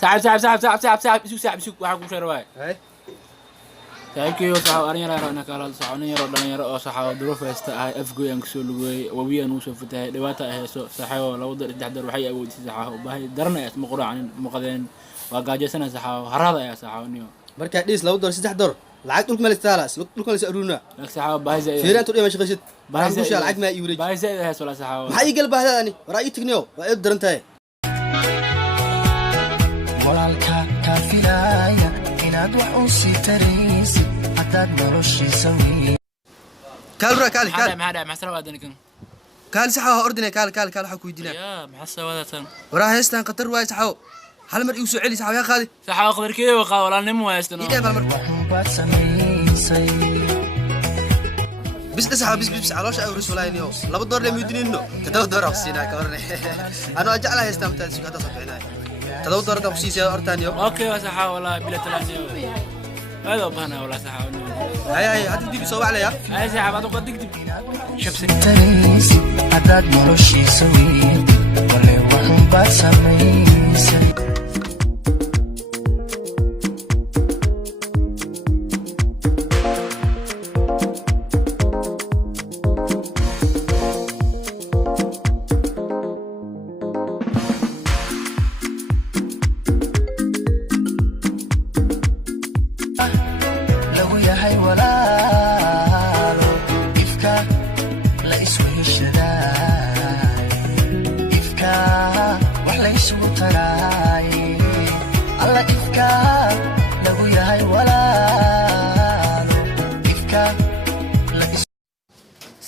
ساعب سوق waxaa ku sheeray hay taaykiyo saxaw arnyara rana kala saxawna yaro dhalinyaro oo saxaw duruufaysta ah afgooyan kusoo lugay wabiyan uu soo fatahay dhibaata ah heeso saxaw laba dar saddex dar waxay awoodisay saxaw baahi daranayas ma quraan ma qadeen waa gaajaysan saxaw harada ayaa saxawniyo marka dhis laba door saddex door lacag dhulka meel istaalas dhulka la saaruna saxaw baahi zayd fiiraan tu dhimay shaqashid baahi zayd lacag ma ii wareej baahi zayd heeso la saxaw maxay gal baahdaani waraa tigniyo waa ay darantahay walaalka ka filaaya inaad wax u sii taraysid hadaad noloshiisa weyn kaalbra kaal maxaa maxsara waadanikan kaal saxaw ordinay kaal waxa ku weydiinaa ya maxaa wadatan waraa heestan qatar waay saxaw hal mar igu soo celi saxaw yaa qaadi saxaw qadarkeeyo waa qaad walaalnimo waastano idee bal mar baad samaysay bis saxaw bis caloosha ay rasuulayniyo laba door la miidinino tadaba door afsiina ka warnay ana jeclahay heestan taas ka tasabixinay تدور دورة خصيصة أرتانيو. أوكي وسحا والله بلا تلاسيو. هذا بهنا والله سحا. هاي هات دي بيسوي عليها. هاي سحا بعد قد تكتب. شبسك. تنسي عدد مرشي سوي ولا وهم بسميسي.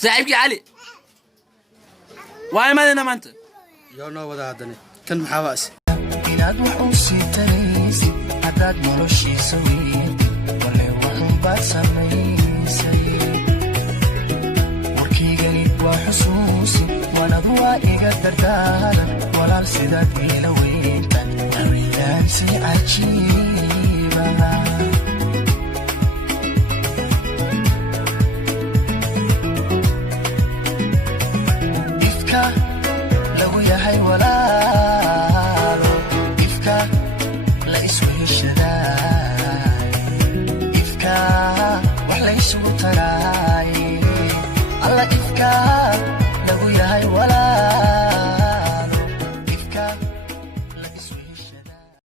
صاحبك علي واي مالنا ما انت يا نو ودا هدني كان محاواس inaad wax u sii taraysid hadaad noloshiisa weyn wale waxun baad samaysay warkaygani waa xusuusi wanad waa iga dardaaran walaal sidaad iila weynta haweenaan si cajiiba